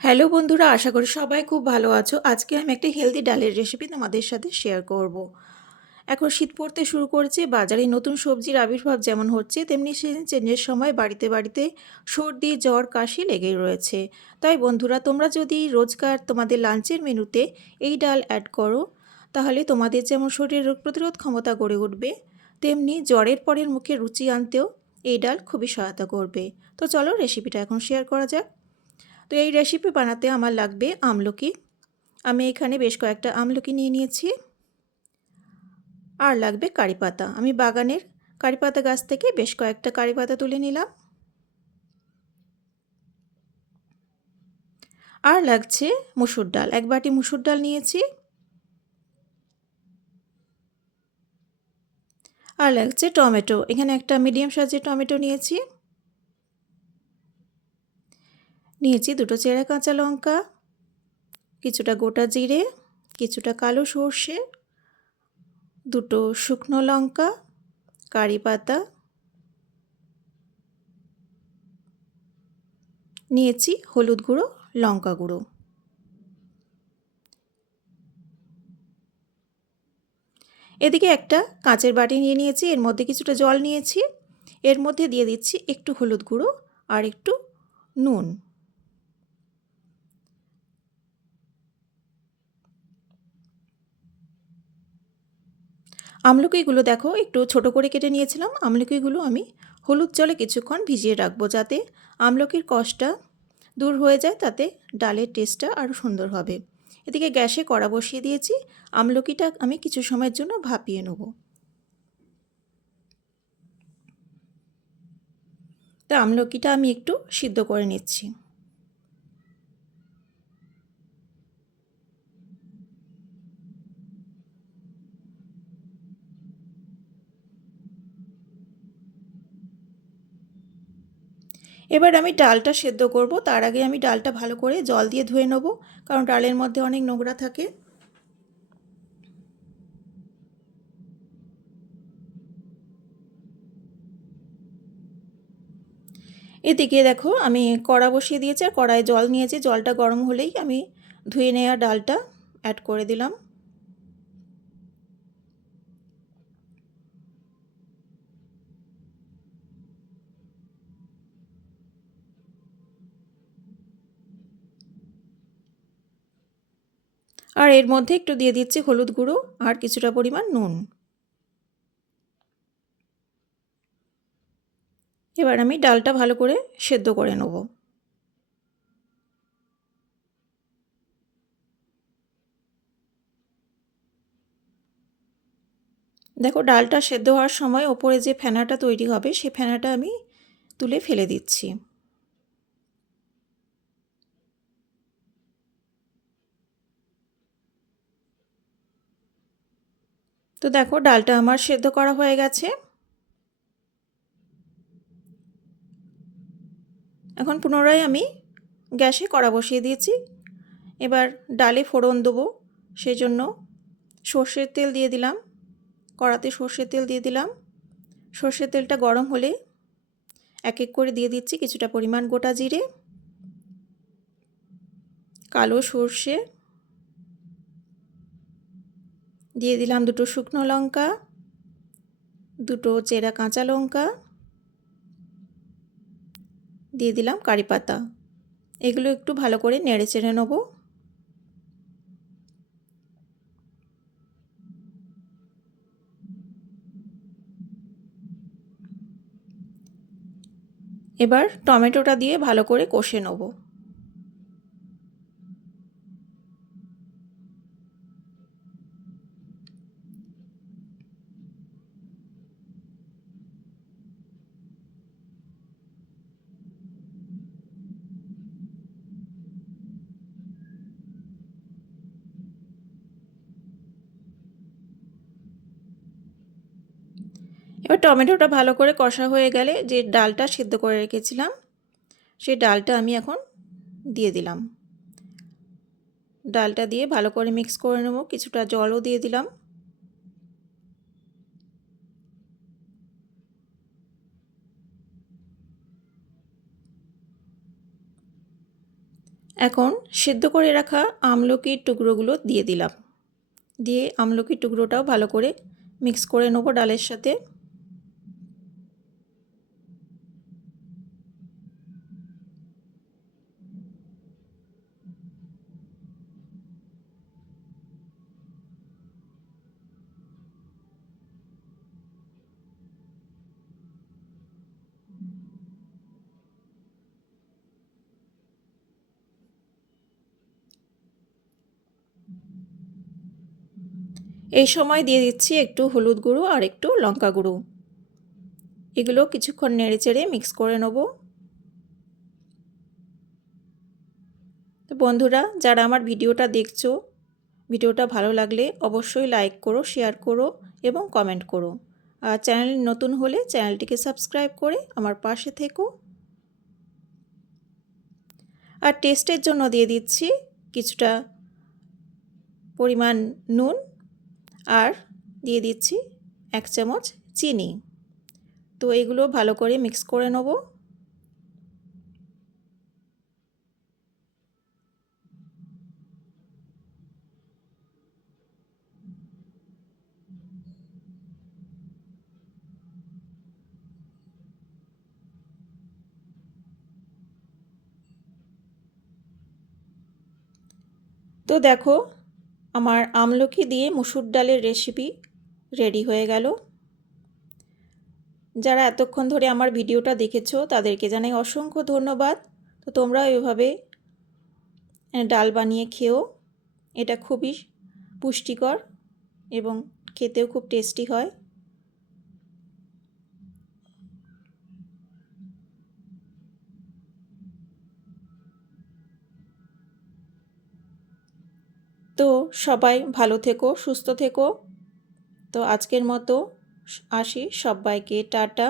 Hello বন্ধুরা, আশা করি সবাই খুব ভালো আছো। আজকে আমি একটা হেলদি ডালের রেসিপি তোমাদের সাথে শেয়ার করব। এখন শীত পড়তে শুরু করেছে, বাজারে নতুন সবজির আবির্ভাব যেমন হচ্ছে, তেমনি সিজন চেঞ্জের সময় বাড়িতে বাড়িতে সর্দি, জ্বর, কাশি লেগেই রয়েছে। তাই বন্ধুরা, তোমরা যদি রোজকার তোমাদের লাঞ্চের মেনুতে এই ডাল অ্যাড করো, তাহলে তোমাদের যেমন শরীরের রোগ প্রতিরোধ ক্ষমতা গড়ে উঠবে, তেমনি জ্বরের পরের মুখে রুচি আনতেও এই ডাল খুবই সহায়তা করবে। তো চলো রেসিপিটা এখন শেয়ার করা যাক। তো এই রেসিপি বানাতে আমার লাগবে আমলকি। আমি এখানে বেশ কয়েকটা আমলকি নিয়ে নিয়েছি। আর লাগবে কারি পাতা। আমি বাগানের কারি পাতা গাছ থেকে বেশ কয়েকটা কারি পাতা তুলে নিলাম। আর লাগছে মুসুর ডাল। এক বাটি মুসুর ডাল নিয়েছি। আর লাগছে টমেটো। এখানে একটা মিডিয়াম সাইজের টমেটো নিয়েছি। নিয়েছি দুটো চেরা কাঁচা লঙ্কা, কিছুটা গোটা জিরে, কিছুটা কালো সর্ষে, দুটো শুকনো লঙ্কা, কারি পাতা নিয়েছি হলুদ গুঁড়ো, লঙ্কা গুঁড়ো। এদিকে একটা কাঁচের বাটি নিয়ে নিয়েছি, এর মধ্যে কিছুটা জল নিয়েছি, এর মধ্যে দিয়ে দিচ্ছি একটু হলুদ গুঁড়ো আর একটু নুন। আমলকিগুলো দেখো, একটু ছোট করে কেটে নিয়েছিলাম। আমলকিগুলো আমি হলুদ জলে কিছুক্ষণ ভিজিয়ে রাখব যাতে আমলকির কষটা দূর হয়ে যায়, তাতে ডালের টেস্টটা আরও সুন্দর হবে। এদিকে গ্যাসে কড়া বসিয়ে দিয়েছি। আমলকিটা আমি কিছু সময়ের জন্য ভাপিয়ে নেব। তা আমলকিটা আমি একটু সিদ্ধ করে নিচ্ছি। এবার আমি ডালটা সেদ্ধ করব। তার আগে আমি ডালটা ভালো করে জল দিয়ে ধুয়ে নেব, কারণ ডালের মধ্যে অনেক নোংরা থাকে। এদিকে দেখো আমি কড়া বসিয়ে দিয়েছি আর কড়ায় জল নিয়েছি। জলটা গরম হলেই আমি ধুয়ে নেওয়া ডালটা অ্যাড করে দিলাম। আর এর মধ্যে একটু দিয়ে দিচ্ছি হলুদ গুঁড়ো আর কিছুটা পরিমাণ নুন। এবার আমি ডালটা ভালো করে সেদ্ধ করে নেব। দেখো, ডালটা সেদ্ধ হওয়ার সময় ওপরে যে ফেনাটা তৈরি হবে, সে ফেনাটা আমি তুলে ফেলে দিচ্ছি। তো দেখো, ডালটা আমার সেদ্ধ করা হয়ে গেছে। এখন পুনরায় আমি গ্যাসে কড়া বসিয়ে দিয়েছি। এবার ডালে ফোড়ন দেবো সেই জন্য সর্ষের তেল দিয়ে দিলাম। কড়াতে সর্ষের তেল দিয়ে দিলাম। সর্ষের তেলটা গরম হলে এক এক করে দিয়ে দিচ্ছি কিছুটা পরিমাণ গোটা জিরে, কালো সর্ষে দিয়ে দিলাম দুটো শুকনো লঙ্কা, দুটো চেরা কাঁচা লঙ্কা, দিয়ে দিলাম কারি পাতা। এগুলো একটু ভালো করে নেড়ে চেড়ে নেব। এবার টমেটোটা দিয়ে ভালো করে কষে নেব। এবার টমেটোটা ভালো করে কষা হয়ে গেলে যে ডালটা সিদ্ধ করে রেখেছিলাম, সেই ডালটা আমি এখন দিয়ে দিলাম। ডালটা দিয়ে ভালো করে মিক্স করে নেব, কিছুটা জলও দিয়ে দিলাম। এখন সেদ্ধ করে রাখা আমলকির টুকরোগুলো দিয়ে দিলাম। দিয়ে আমলকির টুকরোটাও ভালো করে মিক্স করে নেব ডালের সাথে। এই সময় দিয়ে দিচ্ছি একটু হলুদ গুঁড়ো আর একটু লঙ্কা গুঁড়ো। এগুলো কিছুক্ষণ নেড়ে চেড়ে মিক্স করে নেব। তো বন্ধুরা, যারা আমার ভিডিওটা দেখছ, ভিডিওটা ভালো লাগলে অবশ্যই লাইক করো, শেয়ার করো এবং কমেন্ট করো। আর চ্যানেল নতুন হলে চ্যানেলটিকে সাবস্ক্রাইব করে আমার পাশে থেকো। আর টেস্টের জন্য দিয়ে দিচ্ছি কিছুটা পরিমাণ নুন আর দিয়ে দিচ্ছি এক চামচ চিনি। তো এগুলো ভালো করে মিক্স করে নেব। তো দেখো আমার আমলকি দিয়ে মুসুর ডালের রেসিপি রেডি হয়ে গেল। যারা এতক্ষণ ধরে আমার ভিডিওটা দেখেছ, তাদেরকে জানাই অসংখ্য ধন্যবাদ। তো তোমরা এভাবে ডাল বানিয়ে খেও। এটা খুবই পুষ্টিকর এবং খেতেও খুব টেস্টি হয়। তো সবাই ভালো থেকো সুস্থ থেকো। তো আজকের মতো আসি। সবাইকে টাটা।